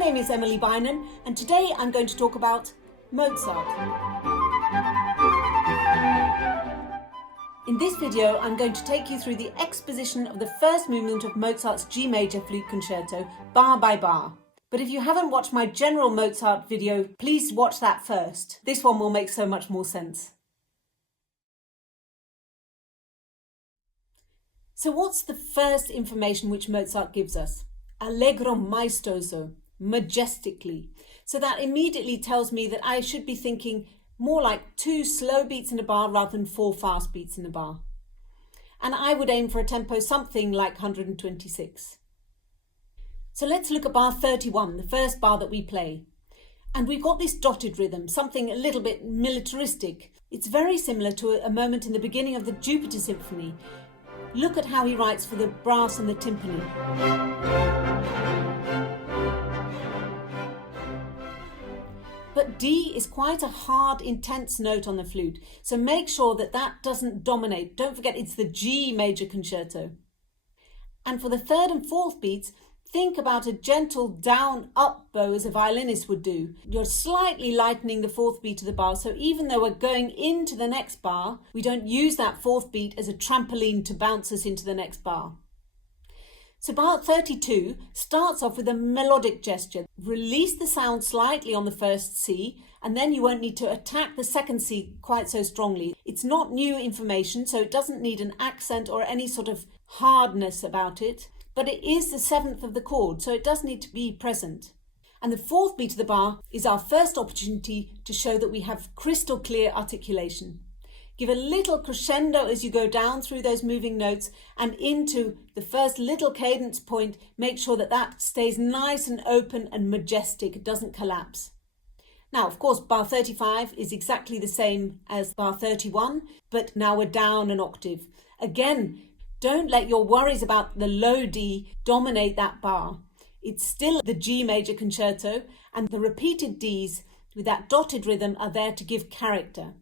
name is Emily Beynon, and today I'm going to talk about Mozart. In this video, I'm going to take you through the exposition of the first movement of Mozart's G major flute concerto, bar by bar. But if you haven't watched my general Mozart video, please watch that first. This one will make so much more sense. So what's the first information which Mozart gives us? Allegro maestoso, majestically. So that immediately tells me that I should be thinking more like 2 slow beats in a bar rather than 4 fast beats in a bar. And I would aim for a tempo something like 126. So let's look at bar 31, the first bar that we play. And we've got this dotted rhythm, something a little bit militaristic. It's very similar to a moment in the beginning of the Jupiter Symphony. Look at how he writes for the brass and the timpani. But D is quite a hard, intense note on the flute, so make sure that that doesn't dominate. Don't forget it's the G major concerto. And for the third and fourth beats, think about a gentle down-up bow as a violinist would do. You're slightly lightening the fourth beat of the bar, so even though we're going into the next bar, we don't use that fourth beat as a trampoline to bounce us into the next bar. So bar 32 starts off with a melodic gesture. Release the sound slightly on the first C, and then you won't need to attack the second C quite so strongly. It's not new information, so it doesn't need an accent or any sort of hardness about it. But it is the 7th of the chord, so it does need to be present. And the fourth beat of the bar is our first opportunity to show that we have crystal clear articulation. Give a little crescendo as you go down through those moving notes and into the first little cadence point. Make sure that that stays nice and open and majestic, it doesn't collapse. Now, of course, bar 35 is exactly the same as bar 31, but now we're down an octave. Again, don't let your worries about the low D dominate that bar. It's still the G major concerto, and the repeated Ds with that dotted rhythm are there to give character.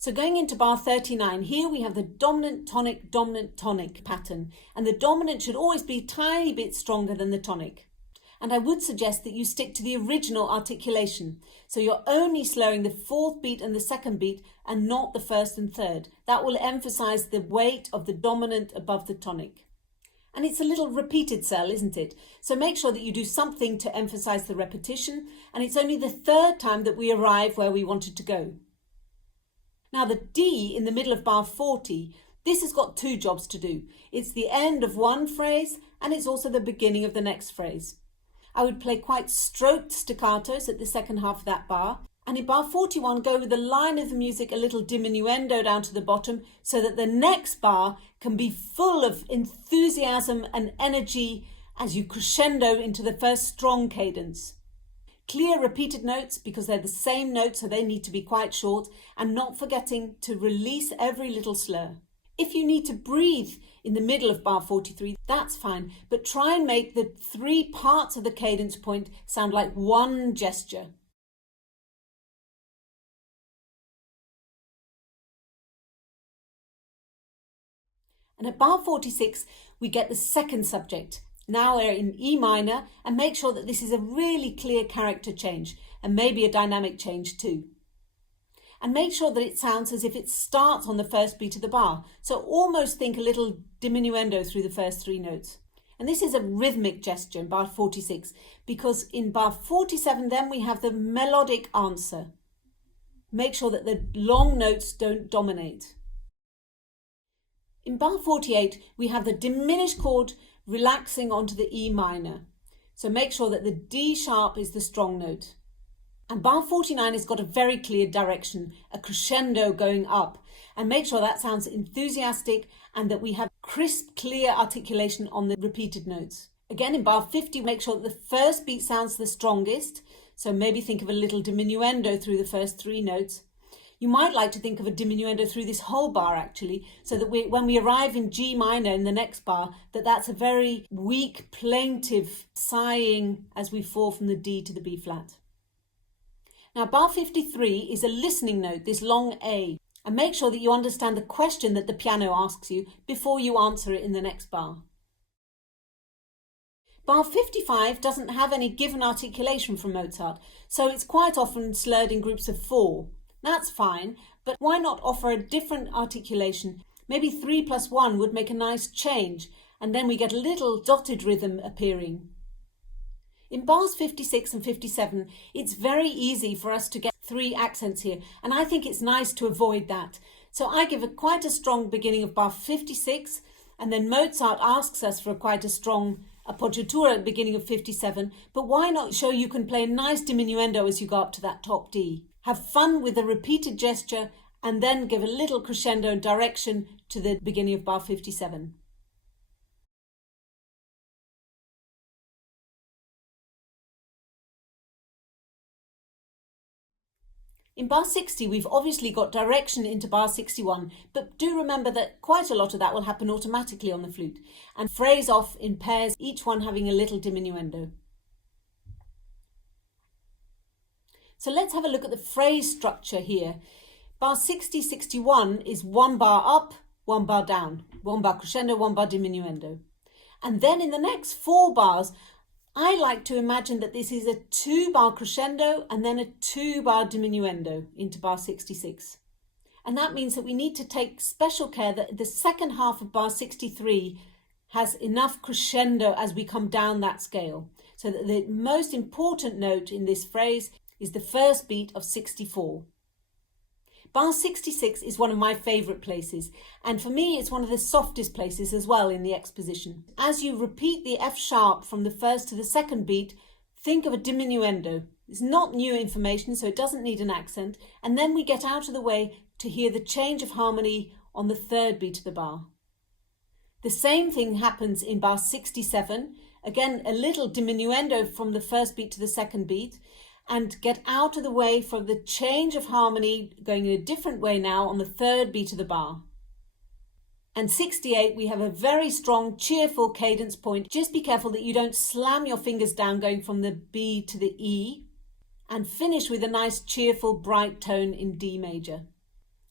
So going into bar 39, here we have the dominant tonic pattern, and the dominant should always be a tiny bit stronger than the tonic. And I would suggest that you stick to the original articulation. So you're only slowing the fourth beat and the second beat and not the first and third. That will emphasize the weight of the dominant above the tonic. And it's a little repeated cell, isn't it? So make sure that you do something to emphasize the repetition. And it's only the third time that we arrive where we wanted to go. Now the D in the middle of bar 40, this has got 2 jobs to do. It's the end of one phrase and it's also the beginning of the next phrase. I would play quite stroked staccatos at the second half of that bar. And in bar 41, go with the line of the music a little diminuendo down to the bottom so that the next bar can be full of enthusiasm and energy as you crescendo into the first strong cadence. Clear repeated notes because they're the same notes, so they need to be quite short, and not forgetting to release every little slur. If you need to breathe in the middle of bar 43, that's fine, but try and make the 3 parts of the cadence point sound like one gesture. And at bar 46, we get the second subject. Now we're in E minor, and make sure that this is a really clear character change, and maybe a dynamic change too. And make sure that it sounds as if it starts on the first beat of the bar. So almost think a little diminuendo through the first 3 notes. And this is a rhythmic gesture in bar 46, because in bar 47 then we have the melodic answer. Make sure that the long notes don't dominate. In bar 48 we have the diminished chord relaxing onto the E minor. So make sure that the D sharp is the strong note. And bar 49 has got a very clear direction, a crescendo going up. And make sure that sounds enthusiastic and that we have crisp, clear articulation on the repeated notes. Again, in bar 50, make sure that the first beat sounds the strongest. So maybe think of a little diminuendo through the first 3 notes. You might like to think of a diminuendo through this whole bar actually, so that when we arrive in G minor in the next bar, that's a very weak, plaintive sighing as we fall from the D to the B flat. Now bar 53 is a listening note, this long A, and make sure that you understand the question that the piano asks you before you answer it in the next bar. Bar 55 doesn't have any given articulation from Mozart, so it's quite often slurred in groups of 4. That's fine, but why not offer a different articulation? Maybe 3+1 would make a nice change, and then we get a little dotted rhythm appearing. In bars 56 and 57, it's very easy for us to get 3 accents here, and I think it's nice to avoid that. So I give quite a strong beginning of bar 56, and then Mozart asks us for quite a strong appoggiatura at the beginning of 57, but why not show you can play a nice diminuendo as you go up to that top D? Have fun with the repeated gesture, and then give a little crescendo and direction to the beginning of bar 57. In bar 60, we've obviously got direction into bar 61, but do remember that quite a lot of that will happen automatically on the flute, and phrase off in pairs, each one having a little diminuendo. So let's have a look at the phrase structure here. Bar 60-61 is 1 bar up, 1 bar down, 1 bar crescendo, 1 bar diminuendo. And then in the next 4 bars, I like to imagine that this is a 2 bar crescendo and then a 2 bar diminuendo into bar 66. And that means that we need to take special care that the second half of bar 63 has enough crescendo as we come down that scale. So that the most important note in this phrase is the first beat of 64. Bar 66 is one of my favourite places, and for me it's one of the softest places as well in the exposition. As you repeat the F sharp from the first to the second beat, think of a diminuendo. It's not new information, so it doesn't need an accent, and then we get out of the way to hear the change of harmony on the third beat of the bar. The same thing happens in bar 67, again a little diminuendo from the first beat to the second beat, and get out of the way for the change of harmony going in a different way now on the third beat of the bar. And 68, we have a very strong, cheerful cadence point. Just be careful that you don't slam your fingers down going from the B to the E, and finish with a nice, cheerful, bright tone in D major.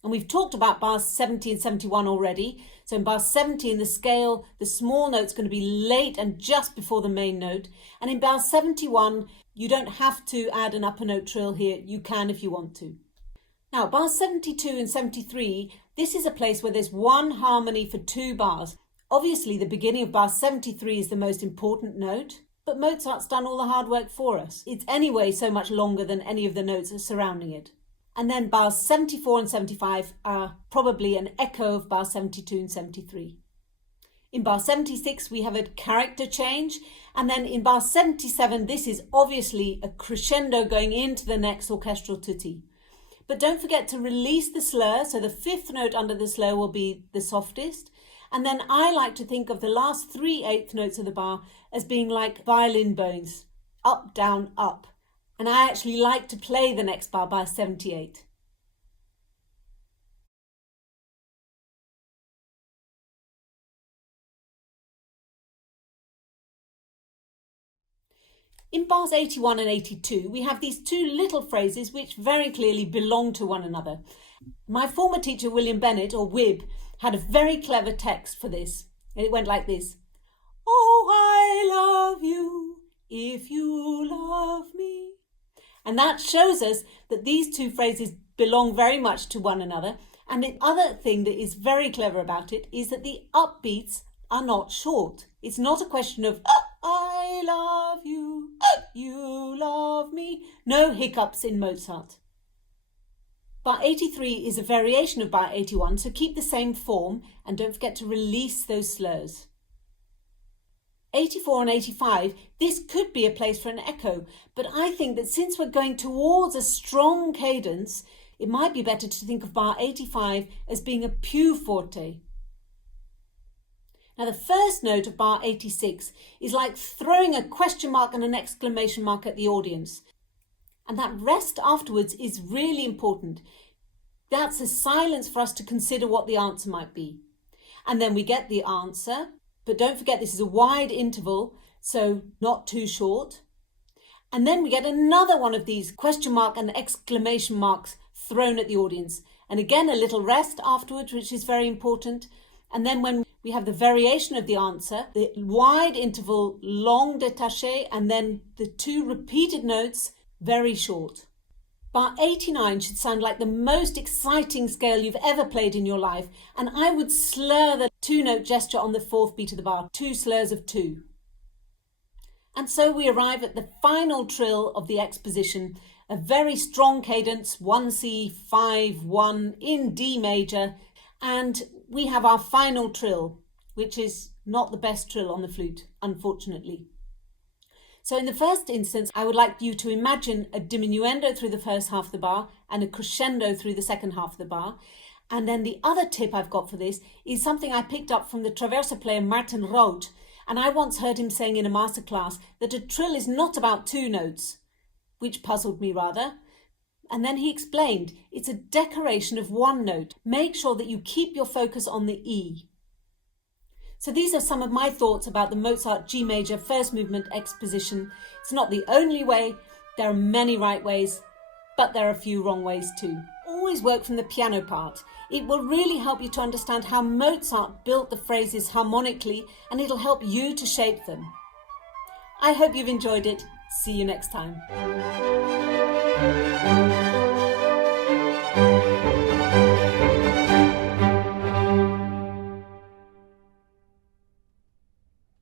And we've talked about bars 70 and 71 already. So in bar 70 in the scale, the small note's going to be late and just before the main note. And in bar 71, you don't have to add an upper note trill here. You can if you want to. Now, bars 72 and 73, this is a place where there's one harmony for 2 bars. Obviously, the beginning of bar 73 is the most important note, but Mozart's done all the hard work for us. It's anyway so much longer than any of the notes surrounding it. And then bars 74 and 75 are probably an echo of bar 72 and 73. In bar 76, we have a character change. And then in bar 77, this is obviously a crescendo going into the next orchestral tutti. But don't forget to release the slur. So the 5th note under the slur will be the softest. And then I like to think of the last 3 eighth notes of the bar as being like violin bones, up, down, up. And I actually like to play the next bar by 78. In bars 81 and 82, we have these 2 little phrases which very clearly belong to one another. My former teacher, William Bennett, or Wib, had a very clever text for this. And it went like this. Oh, I love you if you love me. And that shows us that these 2 phrases belong very much to one another. And the other thing that is very clever about it is that the upbeats are not short. It's not a question of, I love you, you love me. No hiccups in Mozart. Bar 83 is a variation of bar 81, so keep the same form and don't forget to release those slurs. 84 and 85, this could be a place for an echo, but I think that since we're going towards a strong cadence, it might be better to think of bar 85 as being a più forte. Now the first note of bar 86 is like throwing a question mark and an exclamation mark at the audience. And that rest afterwards is really important. That's a silence for us to consider what the answer might be. And then we get the answer. But don't forget, this is a wide interval, so not too short. And then we get another one of these question mark and exclamation marks thrown at the audience. And again, a little rest afterwards, which is very important. And then when we have the variation of the answer, the wide interval, long détaché, and then the two repeated notes, very short. Bar 89 should sound like the most exciting scale you've ever played in your life, and I would slur the two-note gesture on the fourth beat of the bar, 2 slurs of 2. And so we arrive at the final trill of the exposition, a very strong cadence, 1C, 5, 1 in D major, and we have our final trill, which is not the best trill on the flute, unfortunately. So in the first instance, I would like you to imagine a diminuendo through the first half of the bar and a crescendo through the second half of the bar. And then the other tip I've got for this is something I picked up from the traverso player Martin Roth, and I once heard him saying in a masterclass that a trill is not about 2 notes, which puzzled me rather. And then he explained it's a decoration of 1 note. Make sure that you keep your focus on the E. So these are some of my thoughts about the Mozart G major first movement exposition. It's not the only way, there are many right ways, but there are a few wrong ways too. Always work from the piano part. It will really help you to understand how Mozart built the phrases harmonically, and it'll help you to shape them. I hope you've enjoyed it. See you next time.